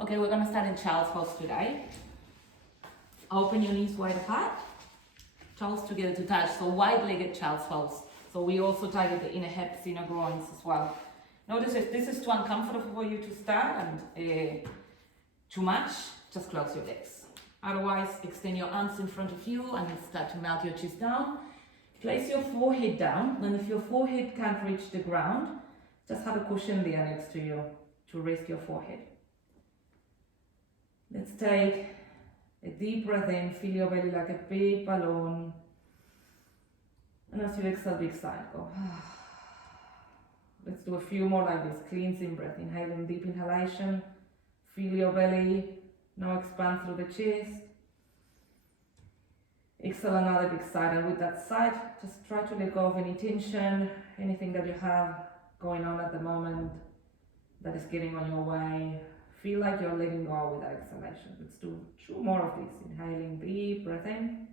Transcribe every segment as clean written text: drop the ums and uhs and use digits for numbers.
Okay, we're gonna start in child's pose today. Open your knees wide apart, toes together to touch, so wide-legged child's pose. So we also target the inner hips, inner groins as well. Notice if this is too uncomfortable for you to start and too much, just close your legs. Otherwise, extend your arms in front of you and start to melt your chest down. Place your forehead down, and if your forehead can't reach the ground, just have a cushion there next to you to rest your forehead. Let's take a deep breath in, feel your belly like a big balloon. And as you exhale, big sigh, go. Let's do a few more like this, cleansing breath, inhaling, deep inhalation. Feel your belly, now expand through the chest. Exhale another big sigh, and with that sigh, just try to let go of any tension, anything that you have going on at the moment that is getting on your way. Feel like you're letting go with that exhalation. Let's do 2 more of these. Inhaling, deep breath in.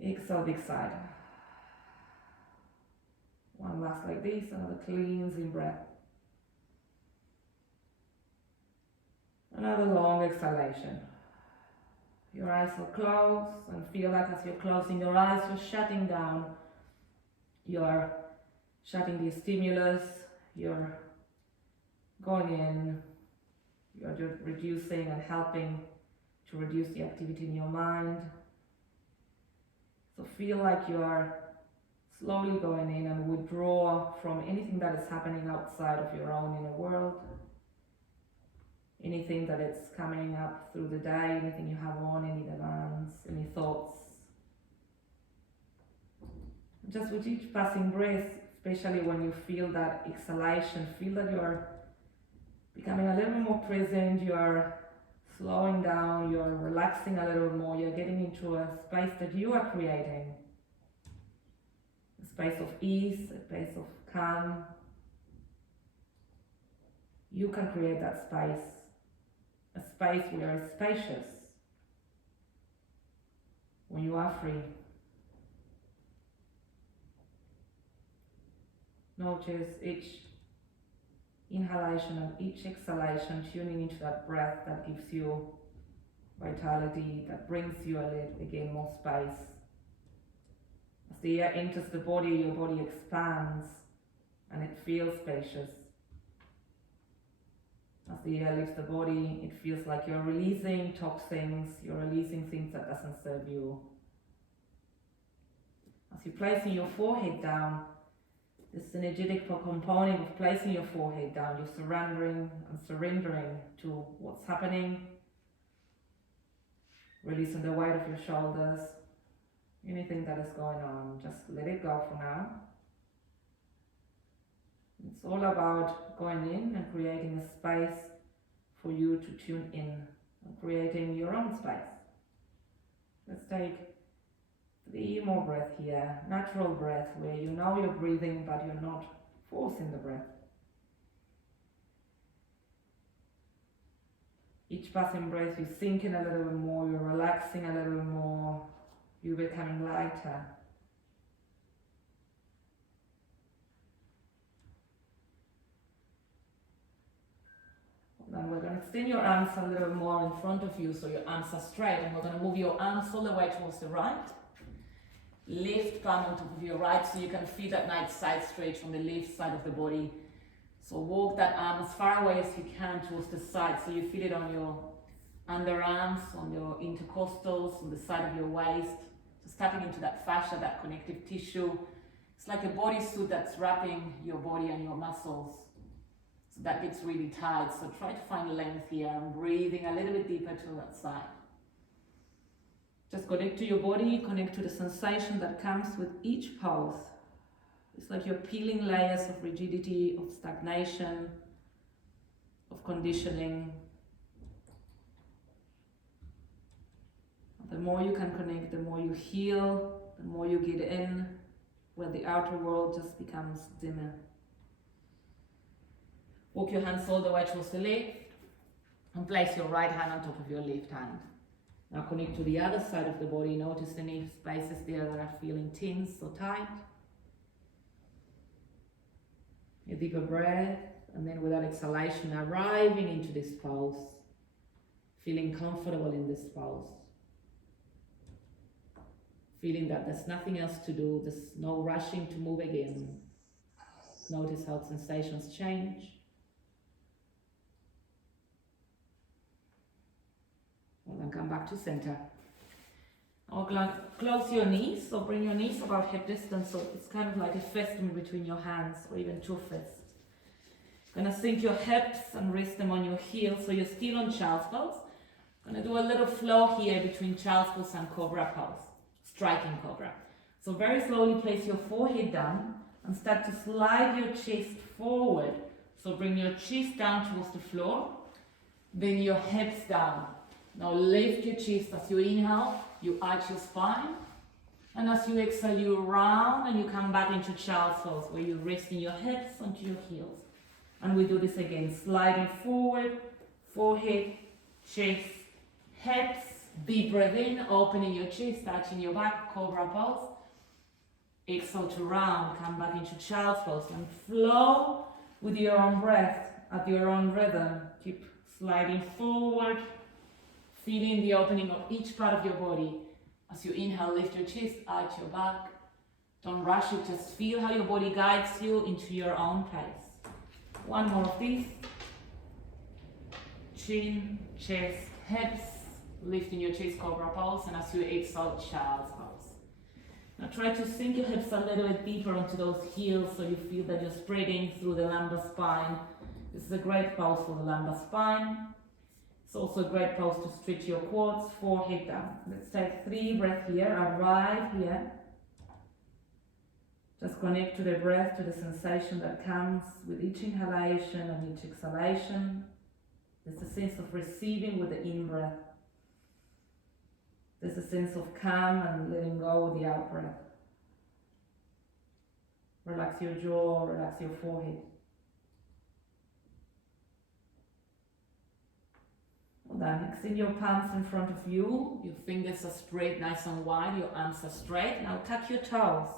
Exhale, big sigh. One last like this, another cleansing breath. Another long exhalation. Your eyes will close and feel like as you're closing your eyes, you're shutting down. You're shutting the stimulus. You're going in. You're just reducing and helping to reduce the activity in your mind. So feel like you are slowly going in and withdraw from anything that is happening outside of your own inner world. Anything that is coming up through the day, anything you have on, any demands, any thoughts. Just with each passing breath, especially when you feel that exhalation, feel that you're becoming a little more present, you're slowing down, you're relaxing a little more, you're getting into a space that you are creating. A space of ease, a space of calm. You can create that space. A space where it's spacious, when you are free. Notice each inhalation and each exhalation, tuning into that breath that gives you vitality, that brings you again more space. As the air enters the body, your body expands and it feels spacious. As the air leaves the body, it feels like you're releasing toxins, you're releasing things that doesn't serve you. As you're placing your forehead down, this energetic component of placing your forehead down, you're surrendering to what's happening, releasing the weight of your shoulders, anything that is going on, just let it go for now. It's all about going in and creating a space for you to tune in and creating your own space. Let's take 3 more breaths here. Natural breath where you know you're breathing but you're not forcing the breath. Each passing breath you sink in a little bit more, you're relaxing a little more, you're becoming lighter. And we're going to extend your arms a little more in front of you so your arms are straight, and we're going to move your arms all the way towards the right. Lift palm on top of your right so you can feel that nice side stretch from the left side of the body. So walk that arm as far away as you can towards the side so you feel it on your underarms, on your intercostals, on the side of your waist. Just tapping into that fascia, that connective tissue. It's like a bodysuit that's wrapping your body and your muscles. That gets really tight, so try to find length here and breathing a little bit deeper to that side. Just connect to your body, connect to the sensation that comes with each pose. It's like you're peeling layers of rigidity, of stagnation, of conditioning. The more you can connect, the more you heal, the more you get in, where the outer world just becomes dimmer. Walk your hands all the way towards the left and place your right hand on top of your left hand. Now connect to the other side of the body. Notice any spaces there that are feeling tense or tight. A deeper breath. And then with that exhalation, arriving into this pose, feeling comfortable in this pose. Feeling that there's nothing else to do, there's no rushing to move again. Notice how sensations change. And then come back to center. Or close your knees, so bring your knees about hip distance, so it's kind of like a fist in between your hands, or even two fists. Gonna sink your hips and rest them on your heels, so you're still on child's pose. Gonna do a little flow here between child's pose and cobra pose, striking cobra. So very slowly place your forehead down and start to slide your chest forward. So bring your chest down towards the floor, then your hips down. Now lift your chest as you inhale, you arch your spine, and as you exhale, you round and you come back into child's pose, where you're resting your hips onto your heels. And we do this again, sliding forward, forehead, chest, hips, deep breath in, opening your chest, touching your back, cobra pose. Exhale to round, come back into child's pose and flow with your own breath at your own rhythm. Keep sliding forward, feeling the opening of each part of your body. As you inhale, lift your chest, arch your back. Don't rush it, just feel how your body guides you into your own pace. One more of these. Chin, chest, hips, lifting your chest, cobra pose, and as you exhale, child's pose. Now try to sink your hips a little bit deeper onto those heels, so you feel that you're spreading through the lumbar spine. This is a great pose for the lumbar spine. It's also a great pose to stretch your quads, forehead down. Let's take 3 breaths here, arrive here. Just connect to the breath, to the sensation that comes with each inhalation and each exhalation. There's a sense of receiving with the in-breath. There's a sense of calm and letting go with the out-breath. Relax your jaw, relax your forehead. Well done. Extend your palms in front of you. Your fingers are spread nice and wide. Your arms are straight. Now tuck your toes.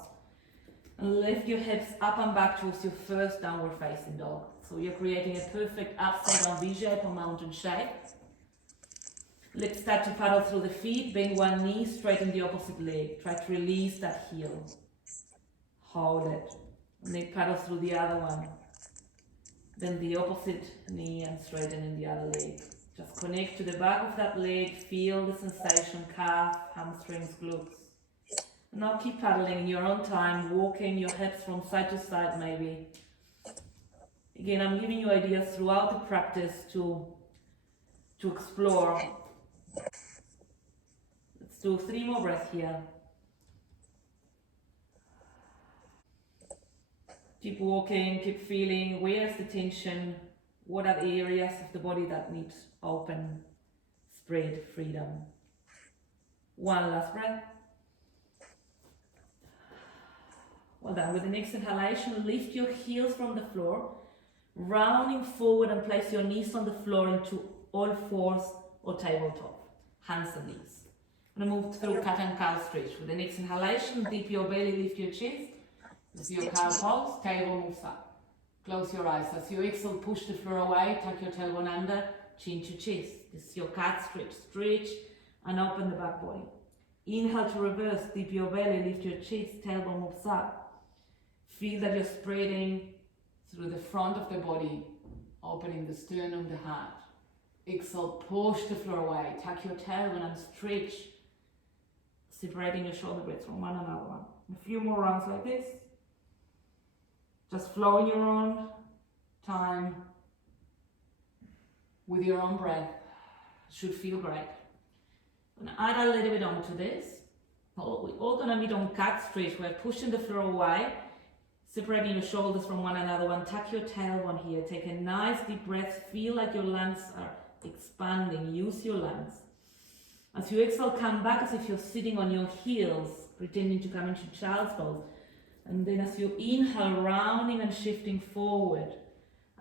And lift your hips up and back towards your first downward facing dog. So you're creating a perfect upside down V shape or mountain shape. Let's start to paddle through the feet. Bend one knee, straighten the opposite leg. Try to release that heel. Hold it. And then paddle through the other one. Then the opposite knee and straighten in the other leg. Just connect to the back of that leg. Feel the sensation, calf, hamstrings, glutes. Now keep paddling in your own time, walking your hips from side to side maybe. Again, I'm giving you ideas throughout the practice to explore. Let's do 3 more breaths here. Keep walking, keep feeling, where's the tension? What are the areas of the body that need open, spread, freedom? One last breath. Well done. With the next inhalation, lift your heels from the floor, rounding forward and place your knees on the floor into all fours or tabletop, hands and knees. I'm going to move through cat and cow stretch. With the next inhalation, dip your belly, lift your chest. Lift your cow pose, tail moves up. Close your eyes. As you exhale, push the floor away, tuck your tailbone under, chin to chest. This is your cat stretch. Stretch and open the back body. Inhale to reverse, dip your belly, lift your chest, tailbone moves up. Feel that you're spreading through the front of the body, opening the sternum, the heart. Exhale, push the floor away, tuck your tailbone and stretch, separating your shoulder blades from one another. A few more rounds like this. Just flow in your own time, with your own breath. Should feel great. I'm going to add a little bit onto this. We're all going to meet on cat stretch. We're pushing the floor away, separating your shoulders from one another. Tuck your tailbone here. Take a nice deep breath. Feel like your lungs are expanding. Use your lungs. As you exhale, come back as if you're sitting on your heels, pretending to come into child's pose. And then as you inhale, rounding and shifting forward.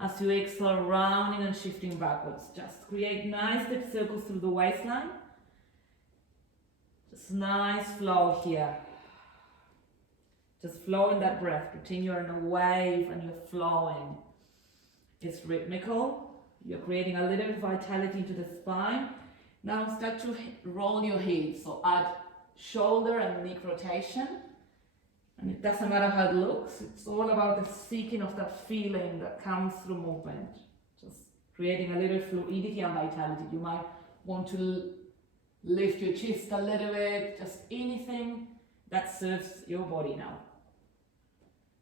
As you exhale, rounding and shifting backwards. Just create nice deep circles through the waistline. Just nice flow here. Just flow in that breath. Pretend you're in a wave and you're flowing. It's rhythmical. You're creating a little bit of vitality into the spine. Now start to roll your hips. So add shoulder and neck rotation. And it doesn't matter how it looks. It's all about the seeking of that feeling that comes through movement. Just creating a little fluidity and vitality. You might want to lift your chest a little bit. Just anything that serves your body now.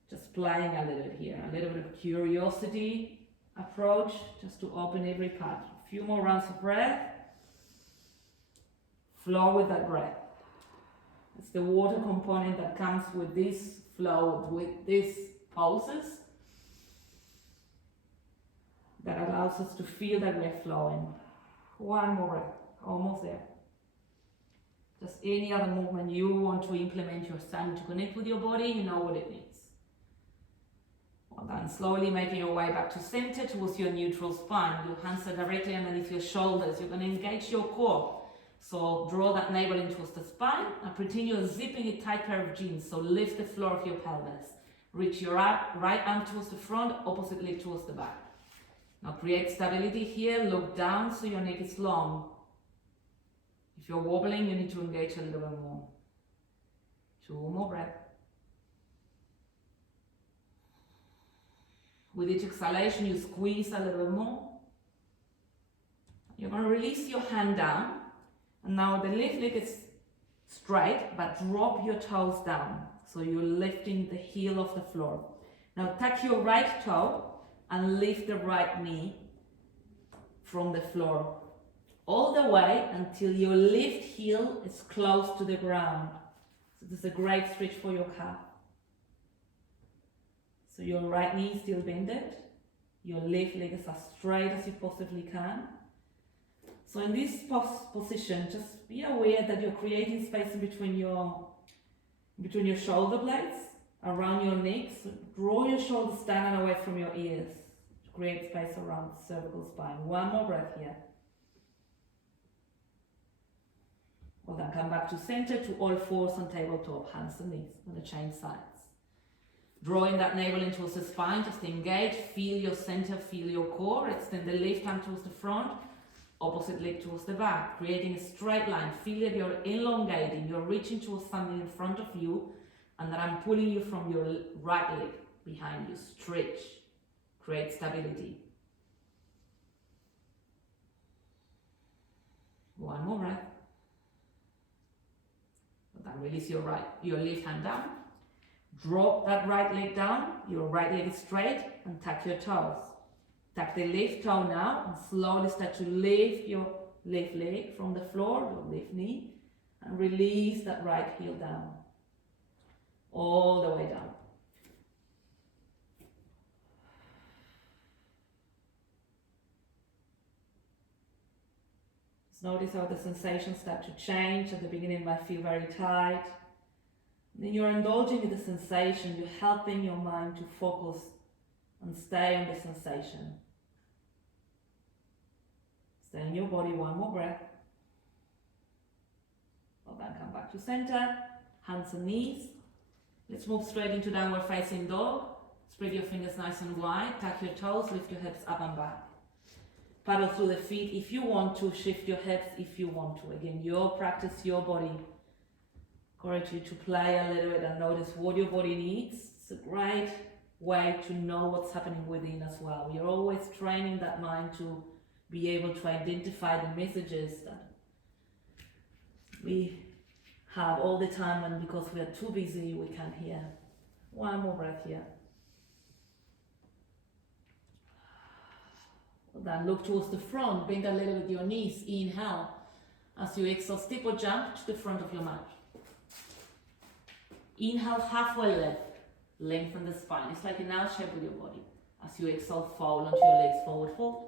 Just playing a little bit here. A little bit of curiosity approach. Just to open every part. A few more rounds of breath. Flow with that breath. It's the water component that comes with this flow, with these pulses, that allows us to feel that we're flowing. One more breath, almost there. Just any other movement you want to implement, you're starting to connect with your body, you know what it needs. Well done. Slowly making your way back to center towards your neutral spine. Your hands are directly underneath your shoulders. You're going to engage your core. So draw that navel in towards the spine and pretend you're zipping a tight pair of jeans. So lift the floor of your pelvis. Reach your right arm towards the front, opposite leg towards the back. Now create stability here. Look down so your neck is long. If you're wobbling, you need to engage a little bit more. 2 more breaths. With each exhalation, you squeeze a little bit more. You're going to release your hand down. And now the left leg is straight, but drop your toes down. So you're lifting the heel of the floor. Now tuck your right toe and lift the right knee from the floor. All the way until your left heel is close to the ground. So this is a great stretch for your calf. So your right knee is still bended. Your left leg is as straight as you possibly can. So in this position, just be aware that you're creating space in between your shoulder blades, around your neck. So draw your shoulders down and away from your ears to create space around the cervical spine. One more breath here. Well then, come back to center, to all fours on tabletop, hands and knees. I'm going to change sides. Drawing that navel in towards the spine, just engage, feel your center, feel your core. Extend the left hand towards the front. Opposite leg towards the back, creating a straight line. Feel that you're elongating, you're reaching towards something in front of you, and that I'm pulling you from your right leg behind you. Stretch, create stability. One more breath. Then release your left hand down. Drop that right leg down, your right leg is straight, and tuck your toes. Tuck the left toe now and slowly start to lift your left leg from the floor, your left knee, and release that right heel down. All the way down. Just notice how the sensations start to change. At the beginning it might feel very tight. Then you're indulging in the sensation, you're helping your mind to focus and stay on the sensation. Stay in your body, one more breath. Well then, come back to center, hands and knees. Let's move straight into downward facing dog. Spread your fingers nice and wide, tuck your toes, lift your hips up and back. Paddle through the feet if you want to, shift your hips if you want to. Again, your practice, your body. Encourage you to play a little bit and notice what your body needs. It's a great way to know what's happening within as well. You're always training that mind to be able to identify the messages that we have all the time, and because we are too busy, we can't hear. One more breath here. Well, then look towards the front, bend a little bit your knees, inhale. As you exhale, step or jump to the front of your mat. Inhale, halfway lift, lengthen the spine. It's like an L shape with your body. As you exhale, fold onto your legs, forward fold.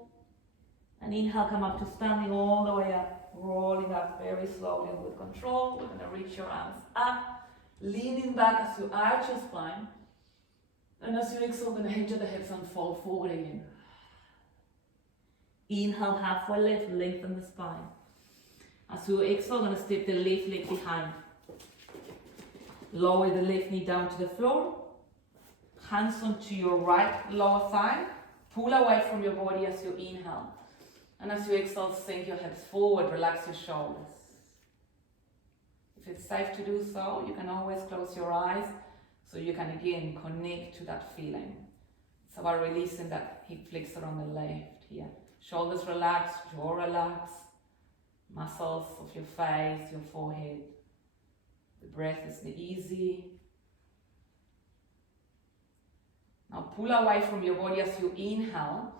And inhale, come up to standing all the way up, rolling up very slowly and with control. We're going to reach your arms up, leaning back as you arch your spine. And as you exhale, we're going to hinge at the hips and fold forward again. Inhale, halfway lift, lengthen the spine. As you exhale, we're going to step the left leg behind. Lower the left knee down to the floor. Hands onto your right lower thigh. Pull away from your body as you inhale. And as you exhale, sink your hips forward, relax your shoulders. If it's safe to do so, you can always close your eyes so you can again connect to that feeling. It's about releasing that hip flexor on the left here. Shoulders relax, jaw relax, muscles of your face, your forehead. The breath is easy. Now pull away from your body as you inhale.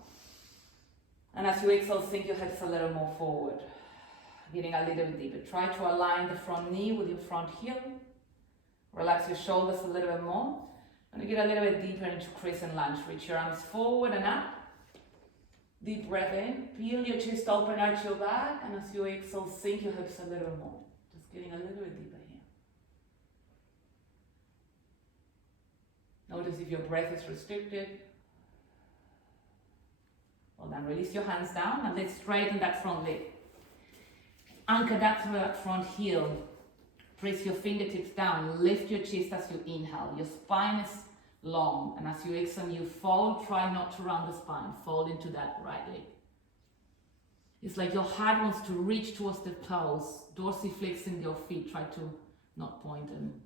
And as you exhale, sink your hips a little more forward. Getting a little bit deeper. Try to align the front knee with your front heel. Relax your shoulders a little bit more. And get a little bit deeper into crescent lunge. Reach your arms forward and up. Deep breath in. Feel your chest open out your back. And as you exhale, sink your hips a little more. Just getting a little bit deeper here. Notice if your breath is restricted. Well then, release your hands down and let's straighten that front leg. Anchor that to that front heel. Press your fingertips down. Lift your chest as you inhale. Your spine is long. And as you exhale, you fold. Try not to round the spine. Fold into that right leg. It's like your heart wants to reach towards the toes. Dorsiflexing your feet. Try to not point them.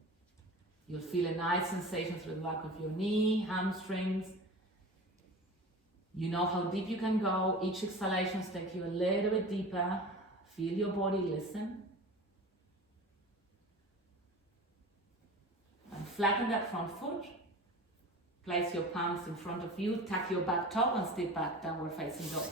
You'll feel a nice sensation through the back of your knee, hamstrings. You know how deep you can go. Each exhalation takes you a little bit deeper. Feel your body, listen. And flatten that front foot. Place your palms in front of you. Tuck your back toe and step back, downward facing dog.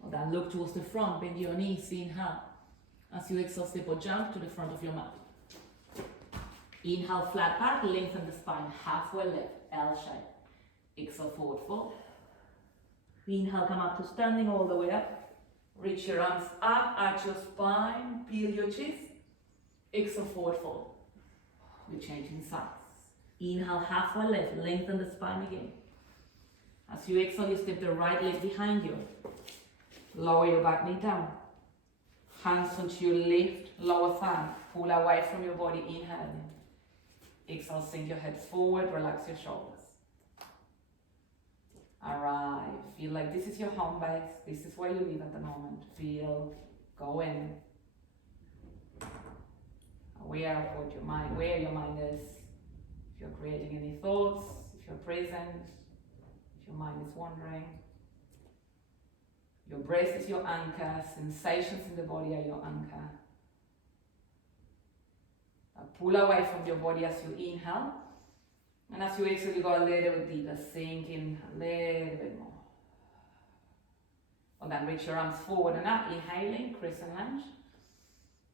Well then, look towards the front. Bend your knees, inhale. As you exhale, step or jump to the front of your mat. Inhale, flat back, lengthen the spine, halfway lift, L shape. Exhale, forward fold. Inhale, come up to standing all the way up. Reach your arms up, arch your spine, peel your chest. Exhale, forward fold. We're changing sides. Inhale, halfway lift, lengthen the spine again. As you exhale, you step the right leg behind you. Lower your back knee down. Hands onto your left lower thigh. Pull away from your body, inhaling. Exhale, sink your hips forward, relax your shoulders. Alright, feel like this is your home base. This is where you live at the moment. Feel, go in. Aware of what your mind, where your mind is. If you're creating any thoughts, if you're present, if your mind is wandering. Your breath is your anchor. Sensations in the body are your anchor. Pull away from your body as you inhale. And as you exhale, you go a little bit deeper. Sink in a little bit more. Well then, reach your arms forward and up. Inhaling, crescent lunge.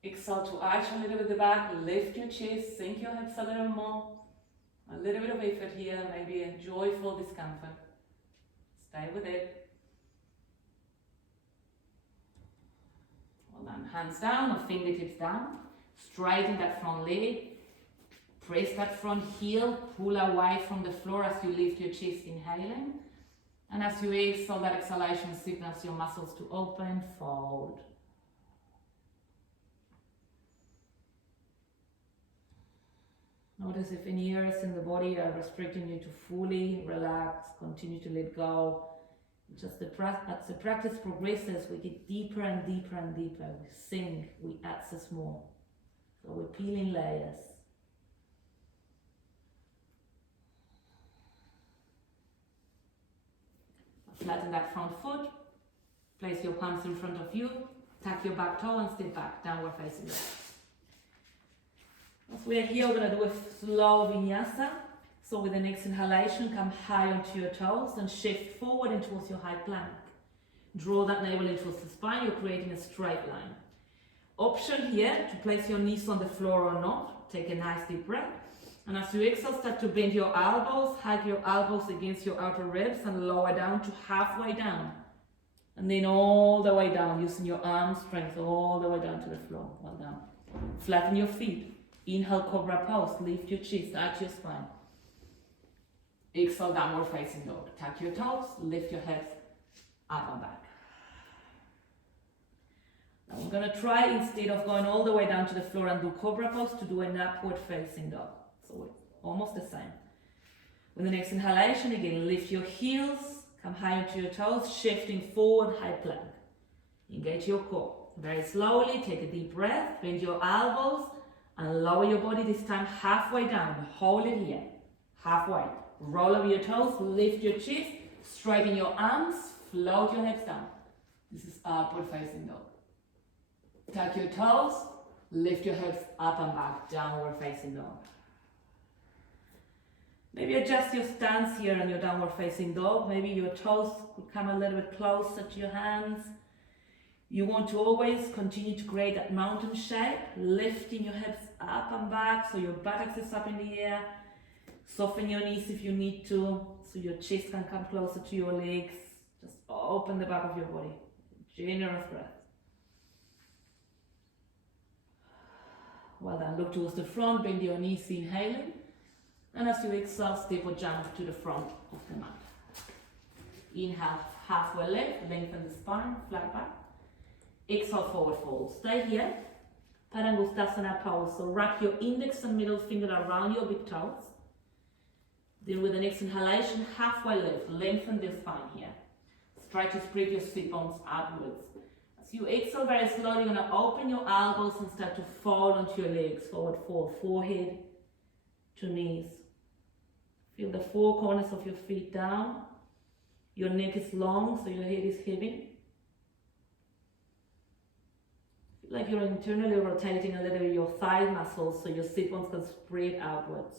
Exhale to arch a little bit the back. Lift your chest. Sink your hips a little more. A little bit of effort here. Maybe a joyful discomfort. Stay with it. Well then, hands down or fingertips down. Straighten that front leg. Press that front heel. Pull away from the floor as you lift your chest, inhaling. And as you exhale, that exhalation signals your muscles to open, fold. Notice if any areas in the body are restricting you to fully relax, continue to let go. Just as the practice progresses, we get deeper and deeper and deeper. We sink, we access more. So we're peeling layers. Flatten that front foot. Place your palms in front of you. Tuck your back toe and step back, downward facing dog. As we are here, we're going to do a slow vinyasa. So with the next inhalation, come high onto your toes and shift forward and towards your high plank. Draw that navel in towards the spine. You're creating a straight line. Option here to place your knees on the floor or not. Take a nice deep breath. And as you exhale, start to bend your elbows, hug your elbows against your outer ribs and lower down to halfway down. And then all the way down, using your arm strength all the way down to the floor. Well done. Flatten your feet. Inhale, cobra pose. Lift your chest, arch your spine. Exhale, downward facing dog. Tuck your toes, lift your head up and back. Now we're going to try, instead of going all the way down to the floor and do cobra pose, to do an upward facing dog. So it's almost the same. With the next inhalation, again, lift your heels, come high onto your toes, shifting forward, high plank. Engage your core. Very slowly, take a deep breath, bend your elbows, and lower your body, this time halfway down. Hold it here, halfway. Roll over your toes, lift your chest, straighten your arms, float your hips down. This is upward facing dog. Tuck your toes, lift your hips up and back, downward facing dog. Maybe adjust your stance here on your downward facing dog. Maybe your toes could come a little bit closer to your hands. You want to always continue to create that mountain shape, lifting your hips up and back so your buttocks is up in the air. Soften your knees if you need to, so your chest can come closer to your legs. Just open the back of your body. Generous breath. Well done. Look towards the front, bend your knees, inhaling. And as you exhale, step or jump to the front of the mat. Inhale, halfway lift, lengthen the spine, flat back. Exhale, forward fold. Stay here. Padangusthasana pose. So wrap your index and middle finger around your big toes. Then with the next inhalation, halfway lift, lengthen the spine here. Try to spread your sit bones outwards. As you exhale very slowly, you're going to open your elbows and start to fold onto your legs. Forward fold, forehead to knees. Feel the four corners of your feet down. Your neck is long, so your head is heavy. Feel like you're internally rotating a little bit your thigh muscles, so your sit bones can spread outwards.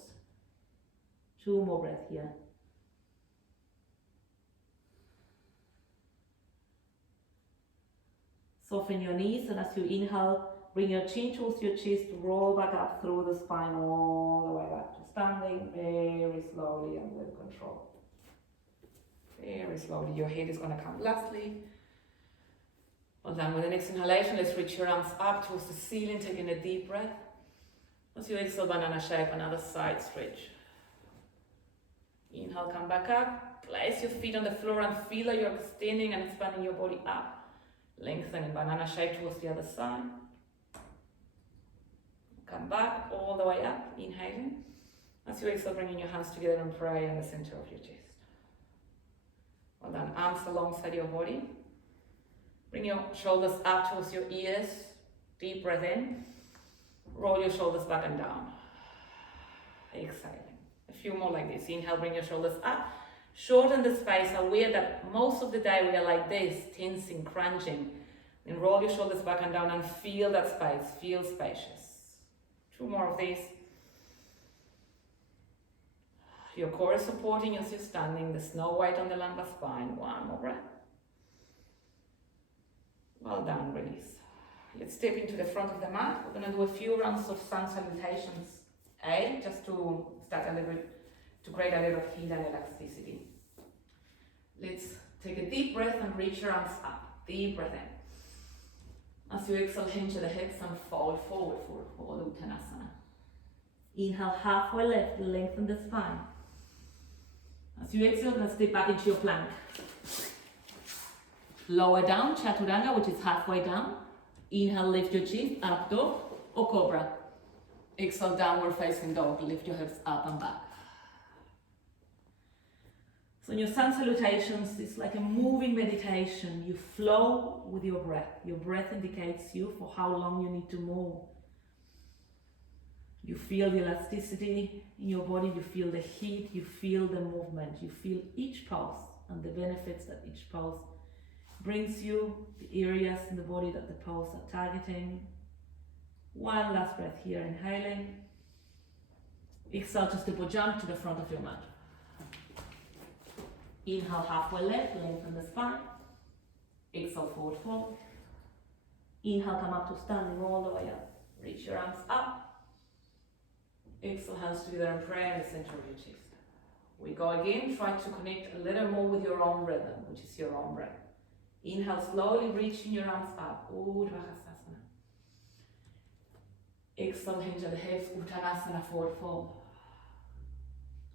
2 more breaths here. Soften your knees, and as you inhale, bring your chin towards your chest, roll back up through the spine all the way back to standing, very slowly and with control. Very slowly, your head is going to come lastly. Well done. With the next inhalation, let's reach your arms up towards the ceiling, taking a deep breath. As you exhale, banana shape, another side stretch. Inhale, come back up. Place your feet on the floor and feel that you're extending and expanding your body up. Lengthening banana shape towards the other side. Come back all the way up, inhaling. As you exhale, bringing your hands together and pray in the center of your chest. Well done. Arms alongside your body. Bring your shoulders up towards your ears. Deep breath in. Roll your shoulders back and down. Exhaling. A few more like this. Inhale, bring your shoulders up. Shorten the space. Aware that most of the day we are like this, tensing, crunching. Then roll your shoulders back and down and feel that space. Feel spacious. 2 more of these. Your core is supporting as you're standing. There's no weight on the lumbar spine. 1 more breath. Well done, release. Let's step into the front of the mat. We're going to do a few rounds of sun salutations. Just to start a little bit, to create a little heat and elasticity. Let's take a deep breath and reach your arms up. Deep breath in. As you exhale, hinge the hips and fold forward for Uttanasana. Inhale, halfway lift, lengthen the spine. As you exhale, then step back into your plank. Lower down, Chaturanga, which is halfway down. Inhale, lift your chest, up dog or cobra. Exhale, downward facing dog. Lift your hips up and back. So in your sun salutations, it's like a moving meditation. You flow with your breath. Your breath indicates you for how long you need to move. You feel the elasticity in your body, you feel the heat, you feel the movement, you feel each pulse and the benefits that each pulse brings you, the areas in the body that the pulse are targeting. 1 last breath here, inhaling. Exhale to step or jump to the front of your mat. Inhale, halfway lift, lengthen the spine. Exhale, forward fold. Inhale, come up to standing all the way up. Reach your arms up. Exhale, hands together and pray in the center of your chest. We go again, try to connect a little more with your own rhythm, which is your own breath. Inhale, slowly reaching your arms up. Urdhva-Hastasana. Exhale, hinge at the hips, Uttanasana, forward fold.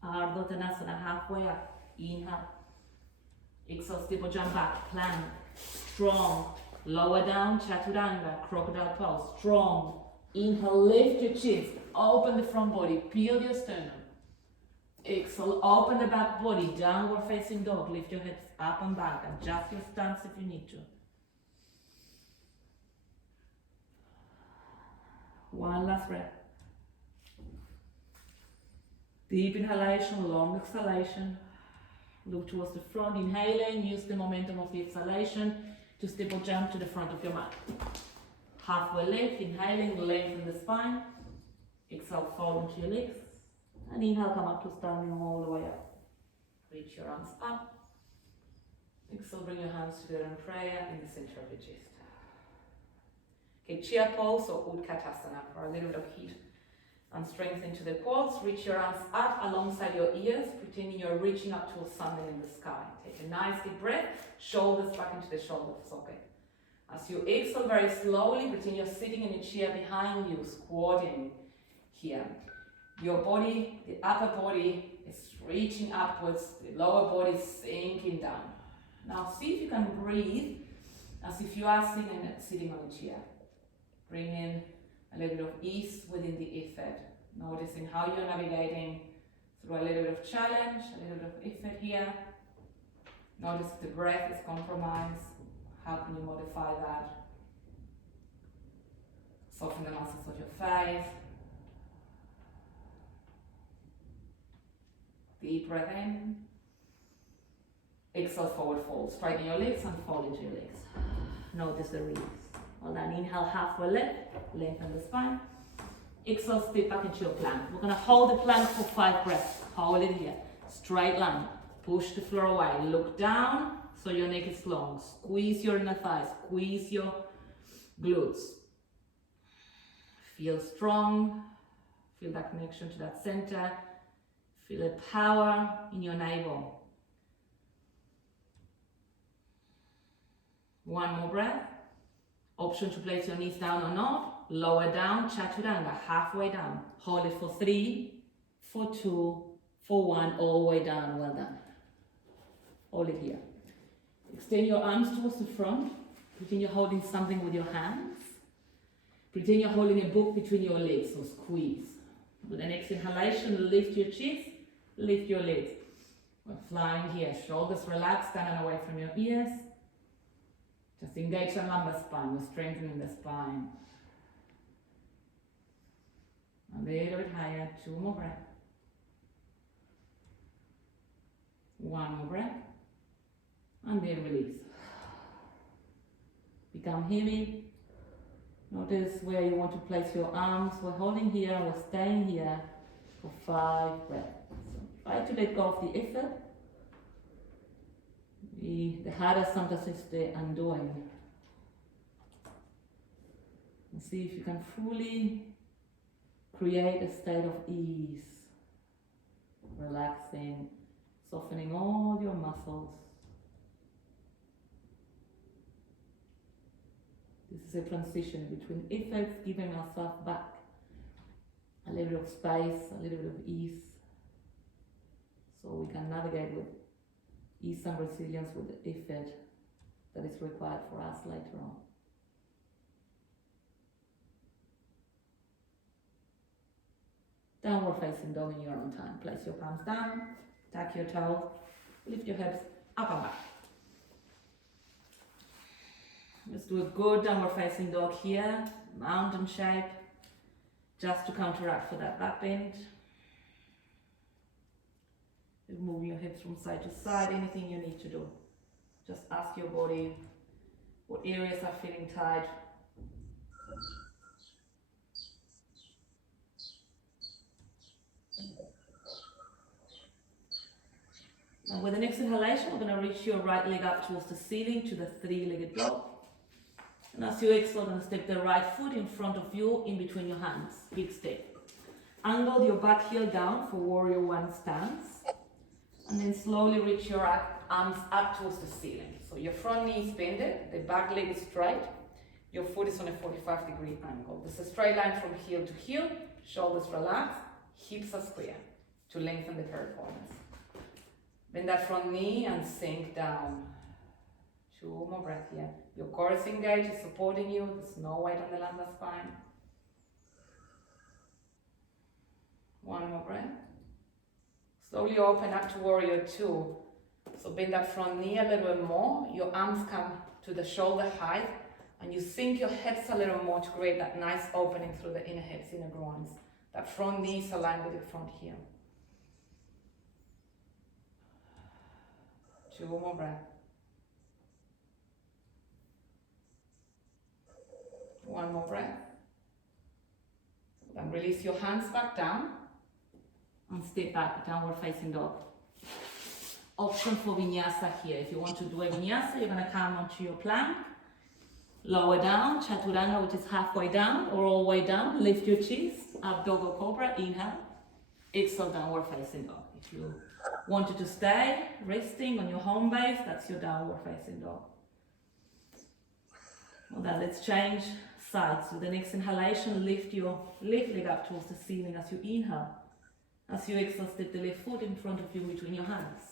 Ardha Uttanasana, halfway up. Inhale. Exhale, step or jump back, plank, strong. Lower down, chaturanga, crocodile pose, strong. Inhale, lift your chest, open the front body, peel your sternum. Exhale, open the back body, downward facing dog, lift your hips up and back, adjust your stance if you need to. One last breath. Deep inhalation, long exhalation. Look towards the front, inhaling, use the momentum of the exhalation to step or jump to the front of your mat. Halfway lift, inhaling, lengthen the spine. Exhale, fall into your legs. And inhale, come up to standing all the way up. Reach your arms up. Exhale, bring your hands together in prayer in the center of your chest. Okay, chair pose or Utkatasana for a little bit of heat and strength into the quads. Reach your arms up alongside your ears, pretending you're reaching up towards something in the sky. Take a nice deep breath, shoulders back into the shoulder socket. As you exhale very slowly, pretend you're sitting in a chair behind you, squatting here. Your body, the upper body is reaching upwards, the lower body is sinking down. Now see if you can breathe as if you are sitting on a chair. Bring in a little bit of ease within the effort. Noticing how you're navigating through a little bit of challenge, a little bit of effort here. Notice if the breath is compromised. How can you modify that? Soften the muscles of your face. Deep breath in. Exhale, forward fold. Straighten your legs and fall into your legs. Notice the release. Well done. Inhale, halfway lift. Lengthen the spine. Exhale, step back into your plank. We're going to hold the plank for 5 breaths. Hold it here. Straight line. Push the floor away. Look down so your neck is long. Squeeze your inner thighs. Squeeze your glutes. Feel strong. Feel that connection to that center. Feel the power in your navel. One more breath. Option to place your knees down or not. Lower down, chaturanga, halfway down. Hold it for 3, for 2, for 1, all the way down. Well done. Hold it here. Extend your arms towards the front. Pretend you're holding something with your hands. Pretend you're holding a book between your legs, so squeeze. With the next inhalation, lift your chest, lift your legs. We're flying here. Shoulders relaxed, down and away from your ears. Just engage the lumbar spine. We're strengthening the spine. A little bit higher. 2 more breaths. 1 more breath. And then release. Become heavy. Notice where you want to place your arms. We're holding here. We're staying here for 5 breaths. So try to let go of the effort. The hardest sometimes is the undoing. And see if you can fully create a state of ease. Relaxing, softening all your muscles. This is a transition between efforts, giving ourselves back a little bit of space, a little bit of ease, so we can navigate with ease and resilience with the effort that is required for us later on. Downward facing dog in your own time. Place your palms down, tuck your toes, lift your hips up and back. Let's do a good downward facing dog here, mountain shape, just to counteract for that back bend. Move your hips from side to side, anything you need to do. Just ask your body what areas are feeling tight. And with the next inhalation, we're going to reach your right leg up towards the ceiling to the 3-legged dog. And as you exhale, you're going to step the right foot in front of you, in between your hands. Big step. Angle your back heel down for warrior 1 stance. And then slowly reach your arms up towards the ceiling. So your front knee is bended, the back leg is straight, your foot is on a 45-degree angle. This is a straight line from heel to heel, shoulders relaxed, hips are square to lengthen the piriformis. Bend that front knee and sink down 2 more breaths here. Your core is engaged, it's supporting you. There's no weight on the lumbar spine. 1 more breath. Slowly open up to warrior 2. So bend that front knee a little bit more. Your arms come to the shoulder height, and you sink your hips a little more to create that nice opening through the inner hips, inner groins. That front knee is aligned with your front heel. 2 more breaths. 1 more breath. Then release your hands back down and step back, downward facing dog. Option for Vinyasa here. If you want to do a Vinyasa, you're going to come onto your plank, lower down, Chaturanga, which is halfway down or all the way down. Lift your chest, up dog or cobra, inhale. Exhale, downward facing dog. If you wanted to stay resting on your home base, that's your downward facing dog. Well, then let's change sides. With the next inhalation, lift your left leg up towards the ceiling as you inhale. As you exhale, step the left foot in front of you between your hands.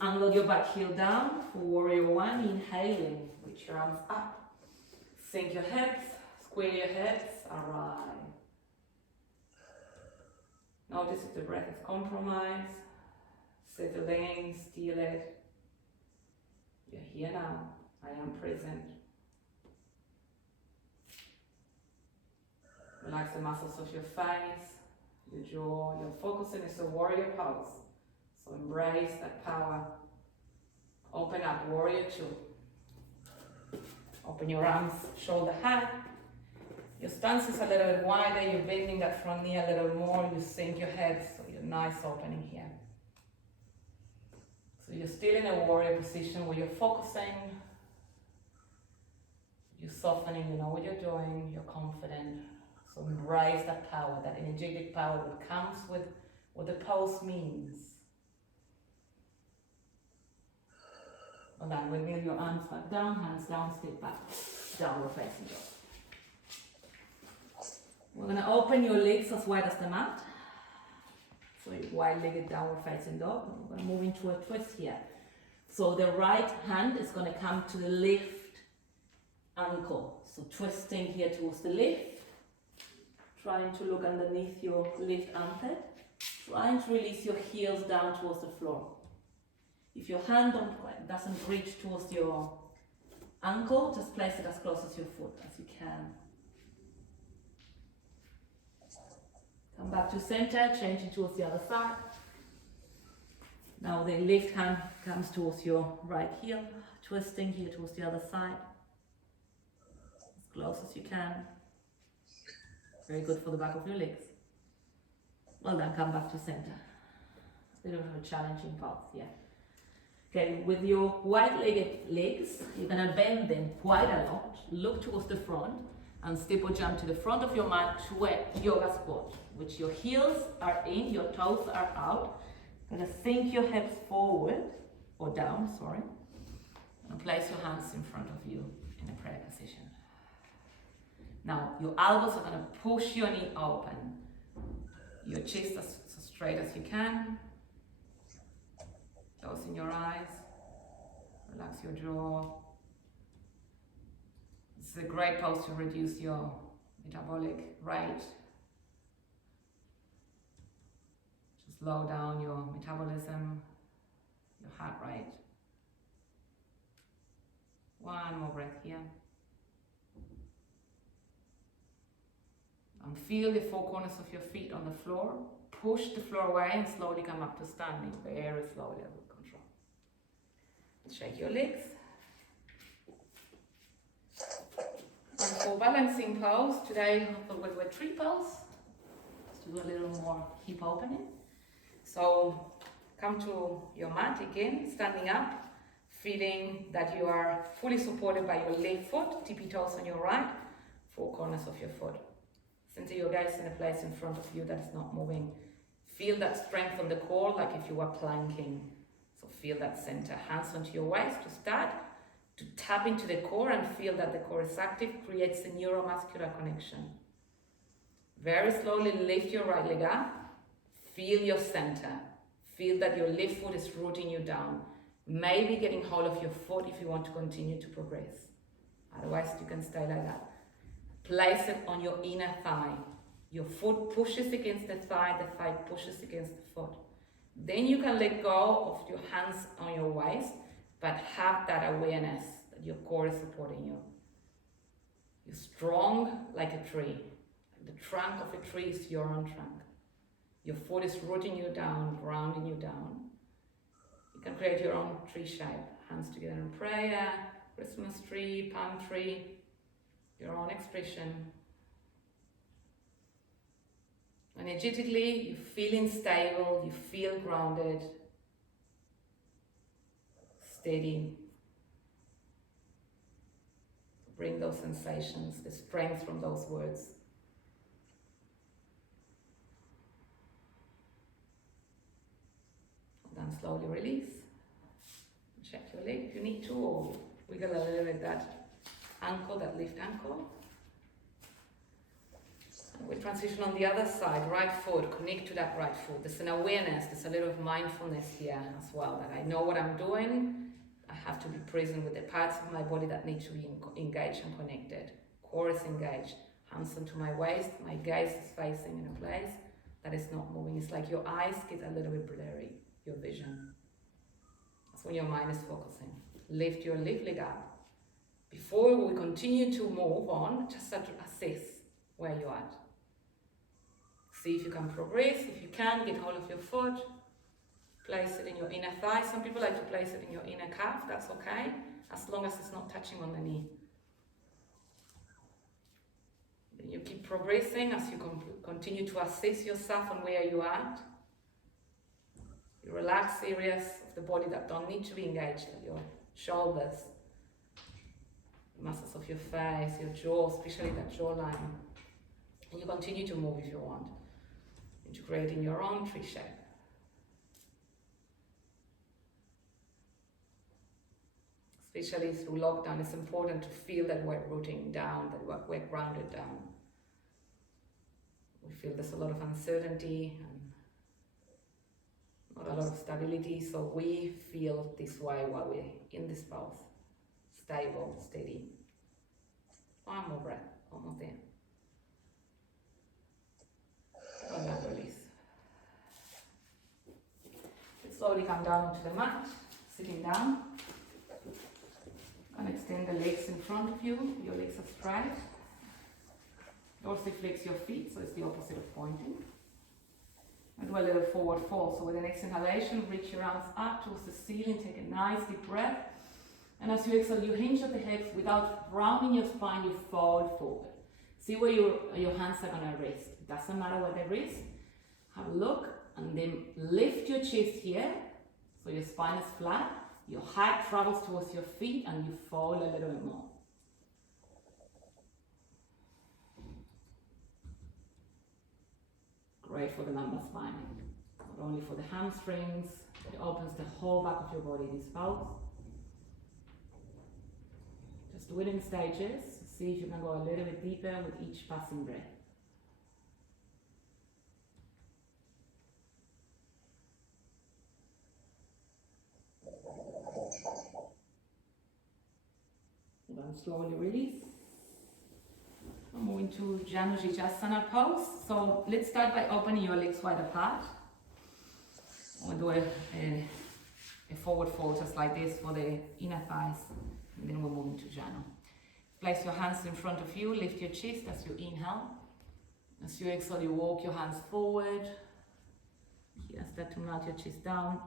Angle your back heel down for warrior 1, inhaling. Reach your arms up. Sink your hips, square your hips, arise. Notice if the breath is compromised. Settle in, steal it. You're here now. I am present. Relax the muscles of your face, your jaw. You're focusing is a warrior pose. So embrace that power. Open up, warrior 2. Open your arms, shoulder height. Your stance is a little bit wider. You're bending that front knee a little more. You sink your head, so you're nice opening here. So you're still in a warrior position where you're focusing. You're softening, you know what you're doing. You're confident. So embrace that power, that energetic power that comes with what the pose means. And then wiggle your arms back down, hands down, step back, downward facing dog. We're going to open your legs as wide as the mat. So you're wide-legged downward facing dog. We're going to move into a twist here. So the right hand is going to come to the left ankle. So twisting here towards the left. Trying to look underneath your left armpit. Trying to release your heels down towards the floor. If your hand doesn't reach towards your ankle, just place it as close as your foot as you can. Come back to center, change it towards the other side. Now the left hand comes towards your right heel, twisting here towards the other side. As close as you can. Very good for the back of your legs. Well done, come back to center. A bit of a challenging path, yeah. Okay, with your wide-legged legs, you're going to bend them quite a lot. Look towards the front and step or jump to the front of your mat to a yoga squat, which your heels are in, your toes are out. You're going to sink your hips forward, or down, sorry, and place your hands in front of you in a prayer position. Now, your elbows are going to push your knee open. Your chest as straight as you can. Closing your eyes. Relax your jaw. This is a great pose to reduce your metabolic rate. Just slow down your metabolism, your heart rate. 1 more breath here. And feel the 4 corners of your feet on the floor. Push the floor away and slowly come up to standing, very slowly with control. Shake your legs. And for balancing pose, today we're tree pose. Just do a little more hip opening. So come to your mat again, standing up, feeling that you are fully supported by your left foot, tippy toes on your right, 4 corners of your foot. Center your gaze in a place in front of you that is not moving. Feel that strength on the core like if you were planking. So feel that center. Hands onto your waist to start, to tap into the core and feel that the core is active, creates a neuromuscular connection. Very slowly lift your right leg up. Feel your center. Feel that your left foot is rooting you down. Maybe getting hold of your foot if you want to continue to progress. Otherwise, you can stay like that. Place it on your inner thigh. Your foot pushes against the thigh pushes against the foot. Then you can let go of your hands on your waist, but have that awareness that your core is supporting you. You're strong like a tree. The trunk of a tree is your own trunk. Your foot is rooting you down, grounding you down. You can create your own tree shape. Hands together in prayer, Christmas tree, palm tree, your own expression. Energetically, you feel stable, you feel grounded, steady. Bring those sensations, the strength from those words. Then slowly release. Check your leg if you need to, or wiggle a little bit that ankle, that left ankle. And we transition on the other side, right foot, connect to that right foot. There's an awareness, there's a little of mindfulness here as well, that I know what I'm doing. I have to be present with the parts of my body that need to be engaged and connected. Core is engaged, hands onto my waist, my gaze is facing in a place that is not moving. It's like your eyes get a little bit blurry, your vision. That's when your mind is focusing. Lift your left leg up. Before we continue to move on, just start to assess where you're at. See if you can progress. If you can, get hold of your foot. Place it in your inner thigh. Some people like to place it in your inner calf. That's okay, as long as it's not touching on the knee. Then you keep progressing as you continue to assess yourself on where you are. You relax areas of the body that don't need to be engaged, like your shoulders, the muscles of your face, your jaw, especially that jawline. And you continue to move if you want, integrating your own tree shape. Especially through lockdown, it's important to feel that we're rooting down, that we're grounded down. We feel there's a lot of uncertainty and not a lot of stability, so we feel this way while we're in this pose. Stable, steady. One more breath, almost there. And then release. Slowly come down onto the mat, sitting down. And extend the legs in front of you. Your legs are straight. Dorsiflex your feet, so it's the opposite of pointing. And do a little forward fold. So with the next inhalation, reach your arms up towards the ceiling. Take a nice deep breath. And as you exhale, you hinge at the hips. Without rounding your spine, you fold forward. See where your hands are going to rest. It doesn't matter where they rest. Have a look. And then lift your chest here. So your spine is flat. Your heart travels towards your feet and you fold a little bit more. Great for the lumbar spine. Not only for the hamstrings, it opens the whole back of your body, this pose. Just do it in stages. See if you can go a little bit deeper with each passing breath. Then slowly release. We're moving to Janusijasana pose. So let's start by opening your legs wide apart. We'll do a forward fold just like this for the inner thighs. And then we'll move into Janu. Place your hands in front of you. Lift your chest as you inhale. As you exhale, you walk your hands forward. Here, start to melt your chest down.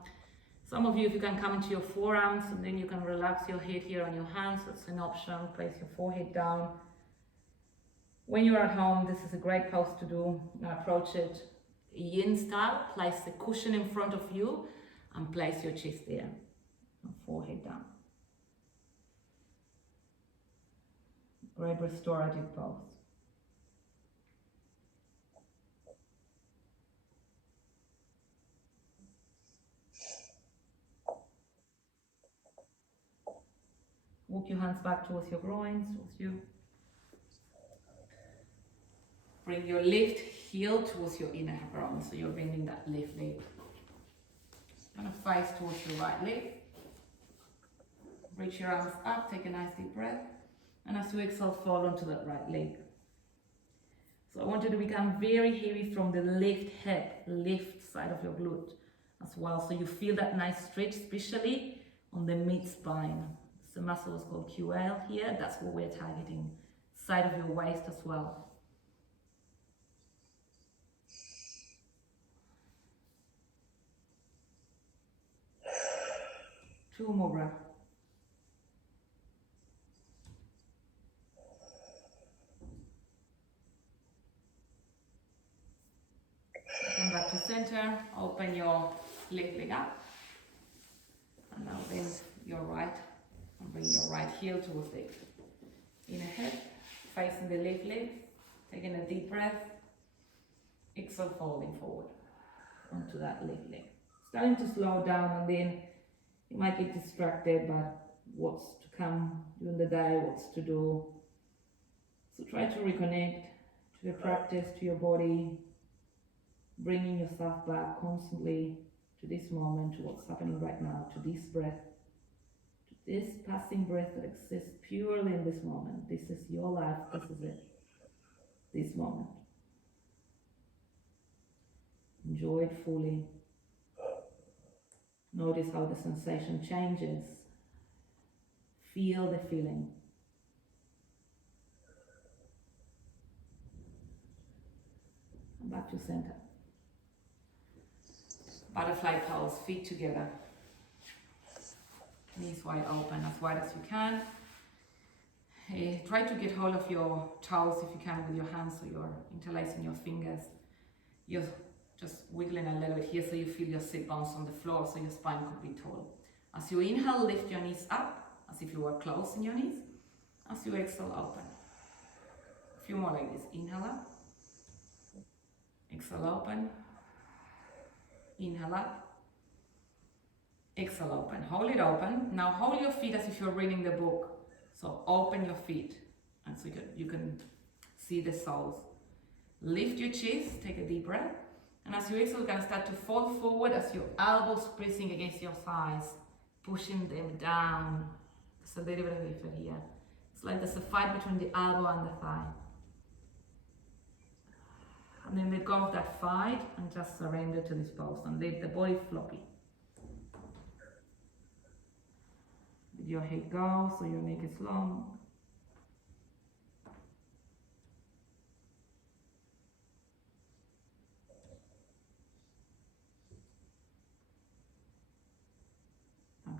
Some of you, if you can come into your forearms, and then you can relax your head here on your hands, that's an option. Place your forehead down. When you're at home, this is a great pose to do. Now approach it yin style. Place the cushion in front of you and place your chest there. And forehead down. Great restorative pose. Walk your hands back towards your groins, towards you. Bring your left heel towards your inner groin, so you're bending that left leg. Kind of face towards your right leg. Reach your arms up, take a nice deep breath. And as you exhale, fall onto that right leg. So I want you to become very heavy from the left hip, left side of your glute as well. So you feel that nice stretch, especially on the mid-spine. The muscle is called QL here. That's what we're targeting. Side of your waist as well. 2 more breaths. Come back to center, open your left leg up. And now bend your right and bring your right heel towards the inner hip, facing the left leg, taking a deep breath. Exhale, folding forward onto that left leg. Starting to slow down, and then you might get distracted by what's to come during the day, what's to do. So try to reconnect to your practice, to your body, bringing yourself back constantly to this moment, to what's happening right now, to this breath, to this passing breath that exists purely in this moment. This is your life, this is it, this moment. Enjoy it fully. Notice how the sensation changes. Feel the feeling. And back to center. Butterfly pose, feet together. Knees wide open, as wide as you can. Try to get hold of your toes if you can with your hands, so you're interlacing your fingers. You're just wiggling a little bit here so you feel your sit bones on the floor, so your spine could be tall. As you inhale, lift your knees up, as if you were closing your knees. As you exhale, open. A few more like this. Inhale up. Exhale, open. Inhale up. Exhale, open. Hold it open. Now hold your feet as if you're reading the book. So open your feet, and so you can see the soles. Lift your chest, take a deep breath. And as you exhale, you're going to start to fall forward as your elbows pressing against your thighs, pushing them down. There's a little bit of effort here. It's like there's a fight between the elbow and the thigh. And then let go of that fight and just surrender to this pose and let the body floppy. Let your head go so your neck is long.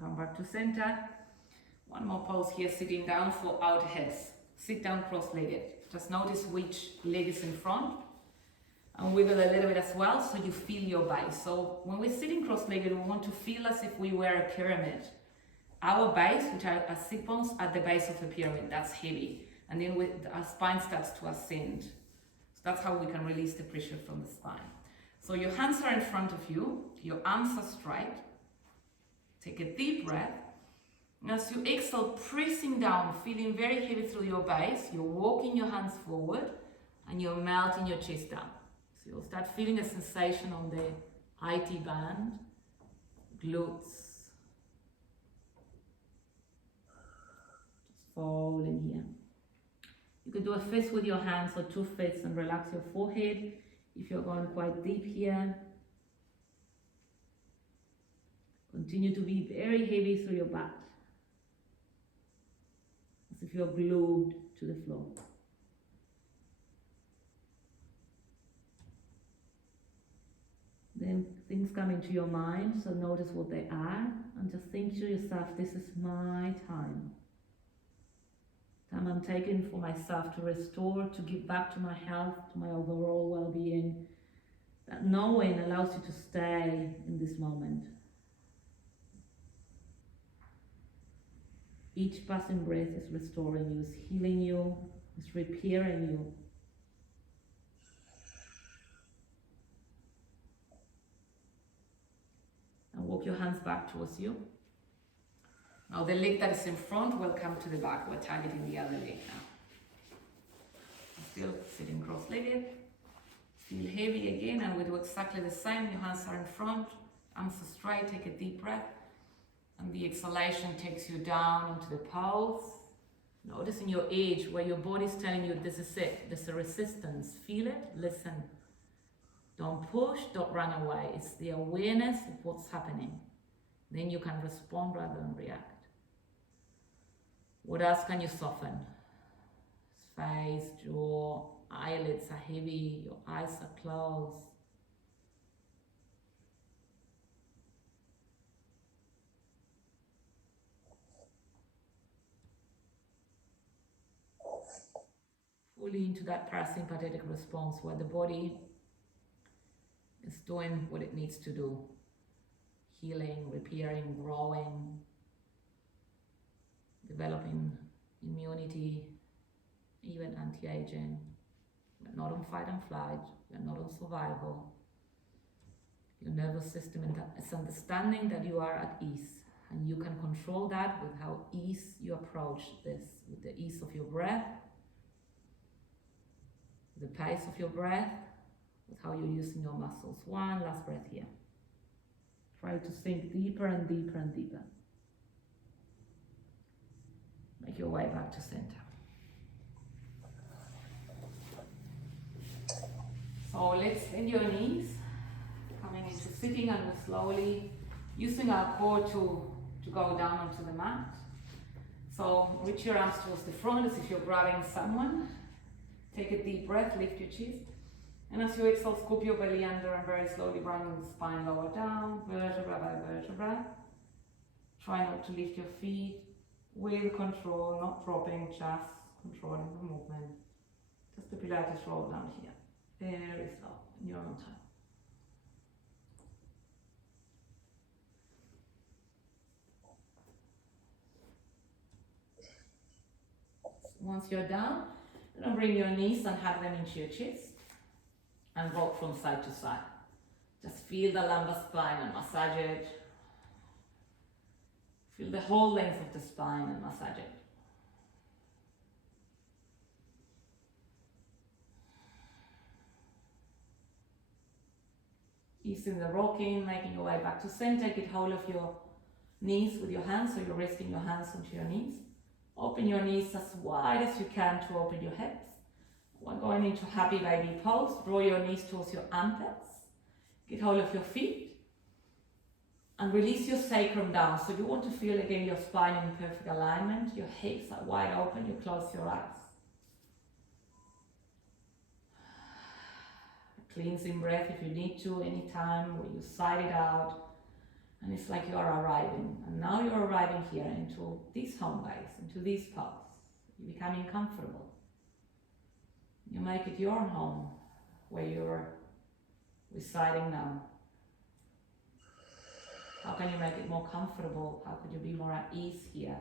Come back to center. One more pose here, sitting down for outer heads. Sit down cross-legged. Just notice which leg is in front, and wiggle a little bit as well so you feel your base. So when we're sitting cross-legged, we want to feel as if we were a pyramid. Our base, which are our sit bones, at the base of the pyramid. That's heavy. And then our spine starts to ascend. So that's how we can release the pressure from the spine. So your hands are in front of you, your arms are straight. Take a deep breath. And as you exhale, pressing down, feeling very heavy through your base, you're walking your hands forward and you're melting your chest down. So you'll start feeling a sensation on the IT band, glutes. Just fold in here. You could do a fist with your hands or 2 fists and relax your forehead if you're going quite deep here. Continue to be very heavy through your back, as if you're glued to the floor. Then things come into your mind, so notice what they are, and just think to yourself, this is my time. Time I'm taking for myself to restore, to give back to my health, to my overall well-being. That knowing allows you to stay in this moment. Each passing breath is restoring you, is healing you, is repairing you. And walk your hands back towards you. Now the leg that is in front will come to the back. We're targeting the other leg now. Still sitting cross-legged. Feel heavy again, and we do exactly the same. Your hands are in front, arms are straight. Take a deep breath. And the exhalation takes you down into the pulse. Noticing your edge, where your body's telling you this is it, there's a resistance. Feel it, listen. Don't push, don't run away. It's the awareness of what's happening. Then you can respond rather than react. What else can you soften? Face, jaw, eyelids are heavy, your eyes are closed. Fully into that parasympathetic response where the body is doing what it needs to do. Healing, repairing, growing, developing immunity, even anti-aging. We're not on fight and flight, we're not on survival. Your nervous system is understanding that you are at ease, and you can control that with how ease you approach this, with the ease of your breath, the pace of your breath, with how you're using your muscles. One last breath here. Try to sink deeper and deeper and deeper. Make your way back to center. So let's bend your knees, coming into sitting, and we're slowly using our core to go down onto the mat. So reach your arms towards the front as if you're grabbing someone. Take a deep breath, lift your chest. And as you exhale, scoop your belly under and very slowly bringing the spine lower down, vertebra by vertebra. Try not to lift your feet with control, not dropping, just controlling the movement. Just the Pilates roll down here. Very slow, in your own time. Once you're down, you're going to bring your knees and hug them into your chest and rock from side to side. Just feel the lumbar spine and massage it. Feel the whole length of the spine and massage it. Easing the rocking, making your way back to center. Get hold of your knees with your hands, so you're resting your hands onto your knees. Open your knees as wide as you can to open your hips. We're going into happy baby pose. Draw your knees towards your armpits. Get hold of your feet. And release your sacrum down. So you want to feel again your spine in perfect alignment. Your hips are wide open. You close your eyes. Cleansing breath if you need to, anytime where you sigh it out. And it's like you are arriving. And now you're arriving here into this home base, into this pose. You're becoming comfortable. You make it your home, where you're residing now. How can you make it more comfortable? How could you be more at ease here?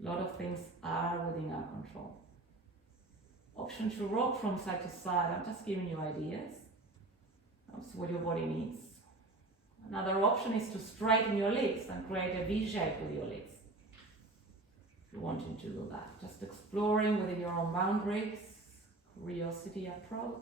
A lot of things are within our control. Option to rock from side to side. I'm just giving you ideas. That's what your body needs. Another option is to straighten your legs and create a V shape with your legs. If you're wanting to do that. Just exploring within your own boundaries. Curiosity approach.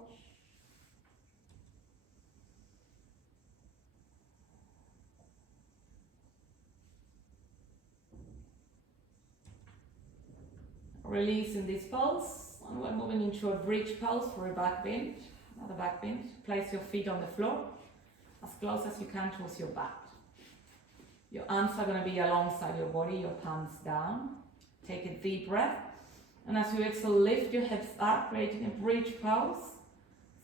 Release in this pose, and we're moving into a bridge pose for a back bend. Another back bend. Place your feet on the floor as close as you can towards your back. Your arms are going to be alongside your body, your palms down. Take a deep breath, and as you exhale, lift your hips up, creating a bridge pose.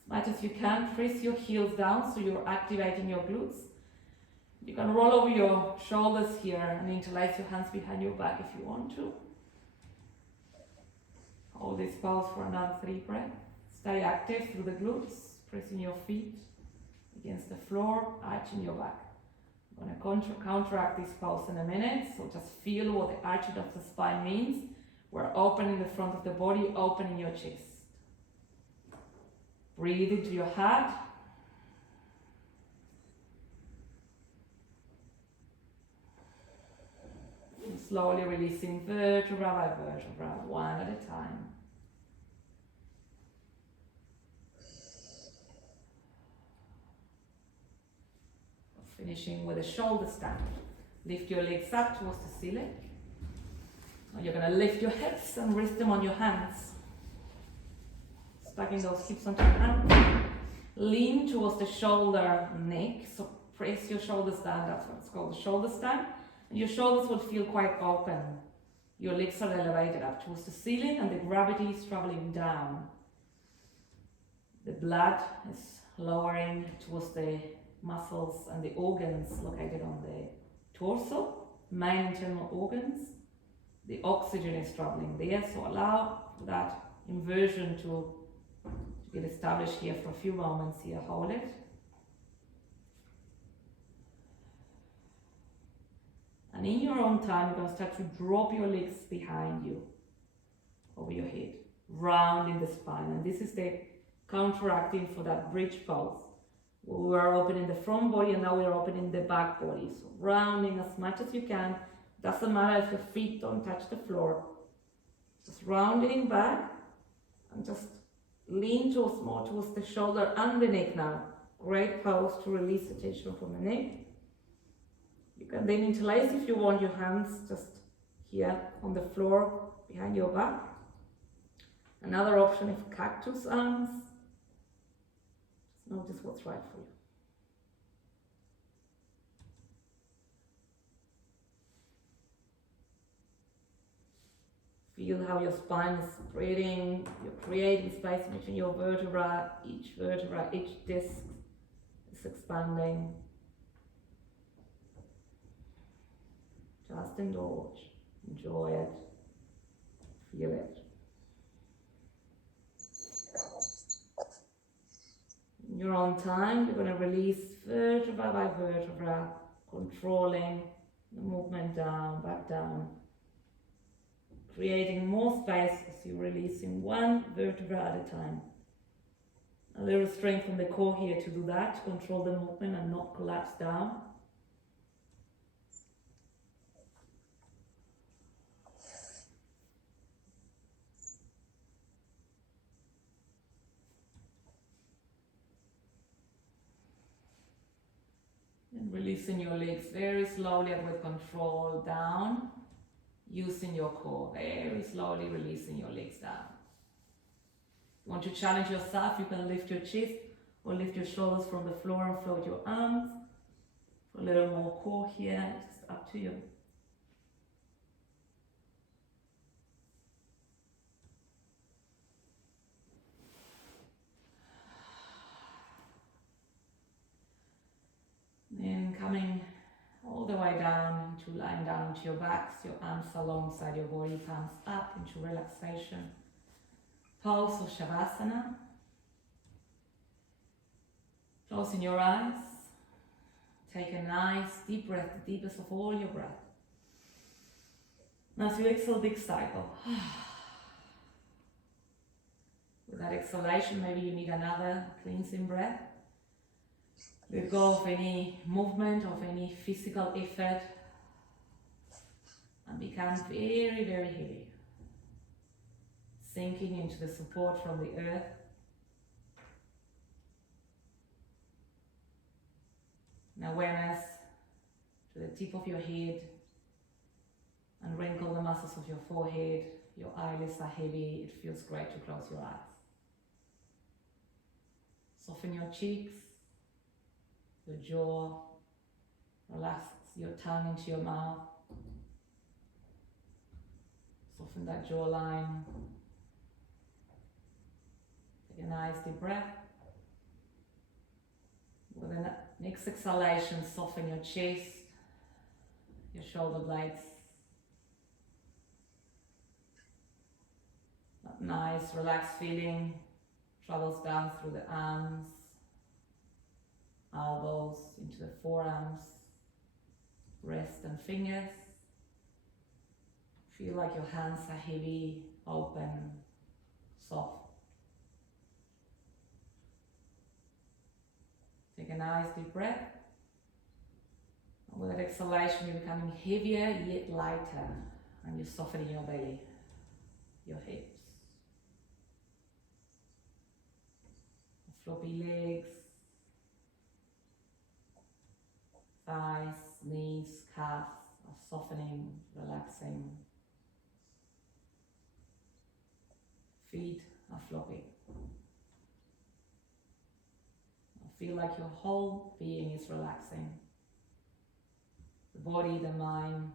As much as you can, press your heels down so you're activating your glutes. You can roll over your shoulders here and interlace your hands behind your back if you want to. Hold this pose for another 3 breaths. Stay active through the glutes, pressing your feet against the floor, arching your back. I'm going to counteract this pose in a minute, so just feel what the arching of the spine means. We're opening the front of the body, opening your chest. Breathe into your heart. And slowly releasing vertebra by vertebra, one at a time. Finishing with a shoulder stand. Lift your legs up towards the ceiling. Now you're going to lift your hips and rest them on your hands. Stacking those hips onto your hands. Lean towards the shoulder and neck. So press your shoulders down. That's what it's called, the shoulder stand. And your shoulders will feel quite open. Your legs are elevated up towards the ceiling and the gravity is traveling down. The blood is lowering towards the muscles and the organs located on the torso, main internal organs. The oxygen is traveling there, so allow that inversion to get established here for a few moments here. Hold it. And in your own time, you're going to start to drop your legs behind you, over your head, round in the spine. And this is the counteracting for that bridge pose. We are opening the front body and now we are opening the back body. So rounding as much as you can. Doesn't matter if your feet don't touch the floor. Just rounding back and just lean towards more towards the shoulder and the neck now. Great pose to release the tension from the neck. You can then interlace if you want your hands just here on the floor behind your back. Another option is cactus arms. Just notice what's right for you. Feel how your spine is spreading. You're creating space between your vertebra, each disc is expanding. Just indulge, enjoy it, feel it. In your own time, you're going to release vertebra by vertebra, controlling the movement down, back down, creating more space as you're releasing one vertebra at a time. A little strength from the core here to do that, to control the movement and not collapse down. And releasing your legs very slowly and with control down, using your core, very slowly releasing your legs down. If you want to challenge yourself, you can lift your chest or lift your shoulders from the floor and float your arms. For a little more core here, it's just up to you. Then coming all the way down into lying down onto your backs, your arms alongside your body, palms up into relaxation. Pulse or Shavasana. Closing your eyes. Take a nice deep breath, the deepest of all your breath. Now as you exhale, big cycle. With that exhalation, maybe you need another cleansing breath. Let go of any movement, of any physical effort, and become very, very heavy. Sinking into the support from the earth. An awareness to the tip of your head, and wrinkle the muscles of your forehead. Your eyelids are heavy. It feels great to close your eyes. Soften your cheeks, your jaw, relax your tongue into your mouth. Soften that jawline. Take a nice deep breath. With the next exhalation, soften your chest, your shoulder blades. That nice relaxed feeling travels down through the arms, elbows into the forearms, wrist and fingers. Feel like your hands are heavy, open, soft. Take a nice deep breath. And with that exhalation, you're becoming heavier yet lighter, and you're softening your belly, your hips, floppy legs, thighs, knees, calves are softening, relaxing. Feet are floppy. Feel like your whole being is relaxing. The body, the mind.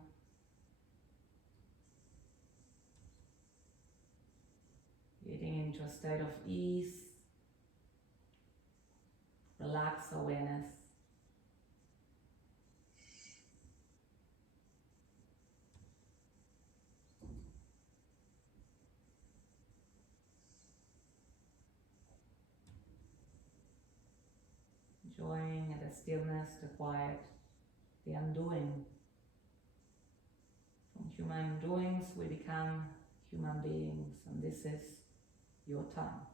Getting into a state of ease, relaxed awareness. Enjoying the stillness, the quiet, the undoing. From human doings we become human beings, and this is your time.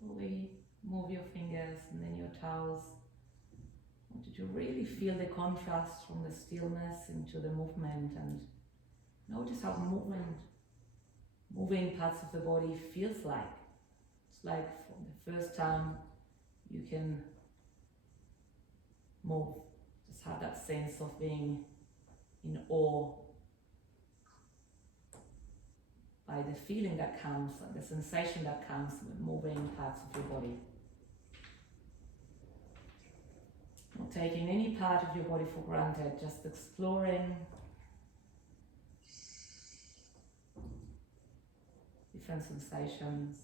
Slowly move your fingers and then your toes. I want you to really feel the contrast from the stillness into the movement, and notice how moving parts of the body feels like. It's like from the first time you can move. Just have that sense of being in awe by the feeling that comes, the sensation that comes with moving parts of your body. Not taking any part of your body for granted, just exploring different sensations.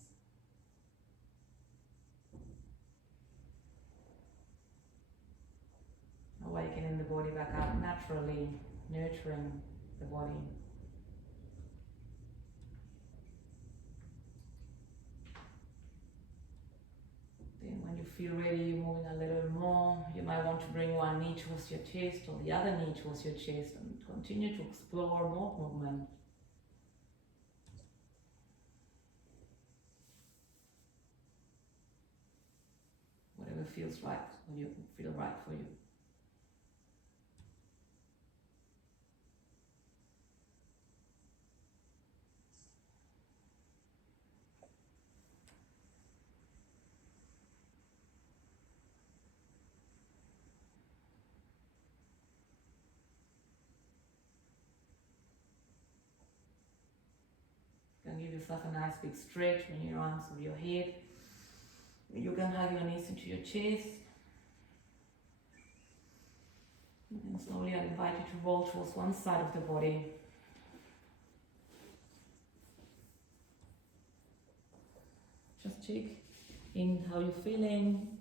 Awakening the body back up naturally, nurturing the body. Then when you feel ready, you're moving a little more. You might want to bring one knee towards your chest or the other knee towards your chest and continue to explore more movement. Whatever feels right, when you feel right for you. You can give yourself a nice big stretch when your arms over your head. You can hug your knees into your chest. And then slowly I invite you to roll towards one side of the body. Just check in how you're feeling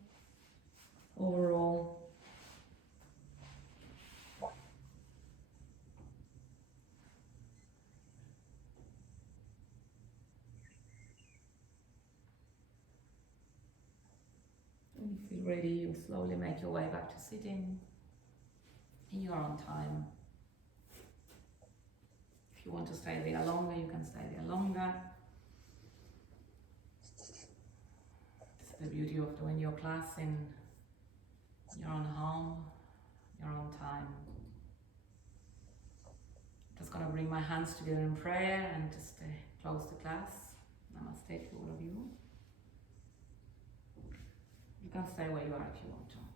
overall. When you feel ready, you slowly make your way back to sitting in your own time. If you want to stay there longer, you can stay there longer. It's the beauty of doing your class in your own home, your own time. Just gonna bring my hands together in prayer and just close the class. Namaste to all of you. You can stay where you are if you want to.